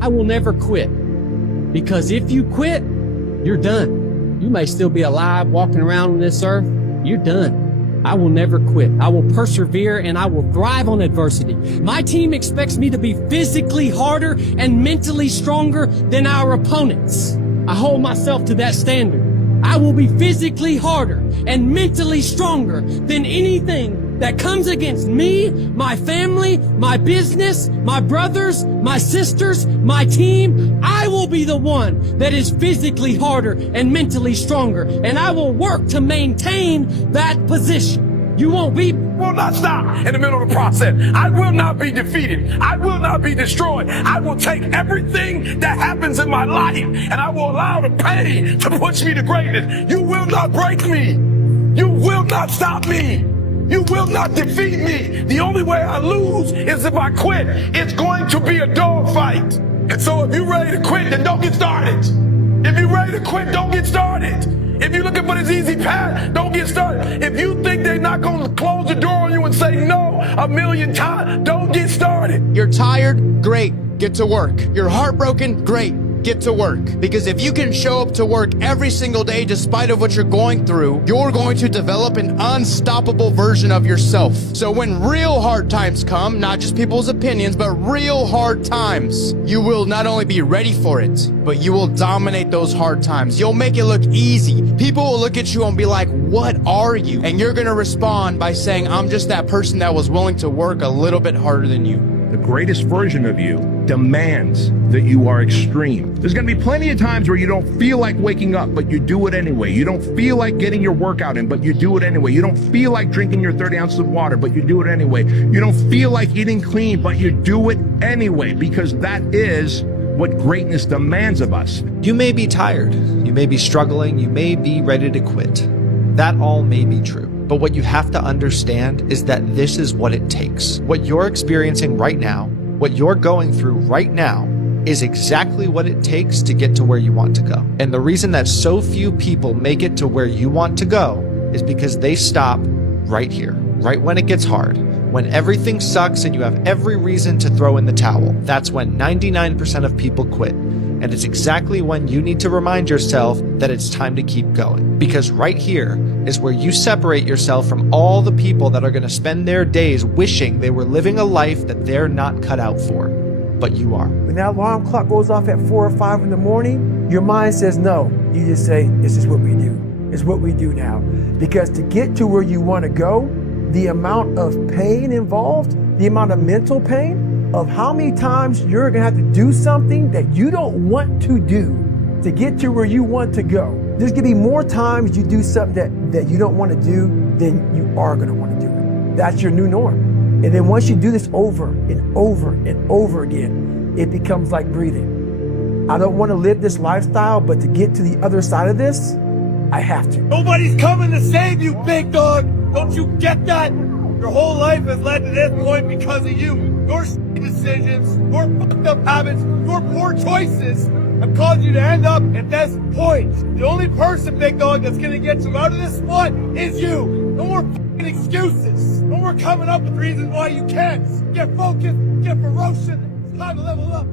I will never quit. Because if you quit, you're done. You may still be alive walking around on this earth. You're done. I will never quit. I will persevere and I will thrive on adversity. My team expects me to be physically harder and mentally stronger than our opponents. I hold myself to that standard. I will be physically harder and mentally stronger than anything that comes against me, my family, my business, my brothers, my sisters, my team. I will be the one that is physically harder and mentally stronger, and I will work to maintain that position. You won't be... will not stop in the middle of the process. I will not be defeated. I will not be destroyed. I will take everything that happens in my life and I will allow the pain to push me to greatness. You will not break me. You will not stop me. You will not defeat me. The only way I lose is if I quit. It's going to be a dogfight. And so if you're ready to quit, then don't get started. If you're ready to quit, don't get started. If you're looking for this easy path, don't get started. If you think they're not going to close the door on you and say no a million times, don't get started. You're tired? Great. Get to work. You're heartbroken? Great. Get to work. Because if you can show up to work every single day despite of what you're going through, you're going to develop an unstoppable version of yourself. So when real hard times come, not just people's opinions, but real hard times, you will not only be ready for it, but you will dominate those hard times. You'll make it look easy. People will look at you and be like, what are you? And you're going to respond by saying, I'm just that person that was willing to work a little bit harder than you. The greatest version of you demands that you are extreme. There's going to be plenty of times where you don't feel like waking up, but you do it anyway. You don't feel like getting your workout in, but you do it anyway. You don't feel like drinking your 30 ounces of water, but you do it anyway. You don't feel like eating clean, but you do it anyway, because that is what greatness demands of us. You may be tired, you may be struggling, you may be ready to quit. That all may be true. But what you have to understand is that this is what it takes. What you're experiencing right now, what you're going through right now, is exactly what it takes to get to where you want to go. And the reason that so few people make it to where you want to go is because they stop right here, right when it gets hard. When everything sucks and you have every reason to throw in the towel, that's when 99% of people quit. And it's exactly when you need to remind yourself that it's time to keep going. Because right here is where you separate yourself from all the people that are going to spend their days wishing they were living a life that they're not cut out for. But you are. When that alarm clock goes off at 4 or 5 in the morning, your mind says no. You just say, this is what we do. It's what we do now. Because to get to where you want to go, the amount of pain involved, the amount of mental pain, of how many times you're gonna have to do something that you don't want to do to get to where you want to go. There's gonna be more times you do something that you don't want to do than you are gonna want to do it. That's your new norm. And then once you do this over and over and over again, it becomes like breathing. I don't want to live this lifestyle, but to get to the other side of this, I have to. Nobody's coming to save you, big dog. Don't you get that? Your whole life has led to this point because of you. Your decisions, your fucked up habits, your poor choices have caused you to end up at this point. The only person, big dog, that's gonna get you out of this spot is you. No more fucking excuses. No more coming up with reasons why you can't. Get focused, get ferocious. It's time to level up.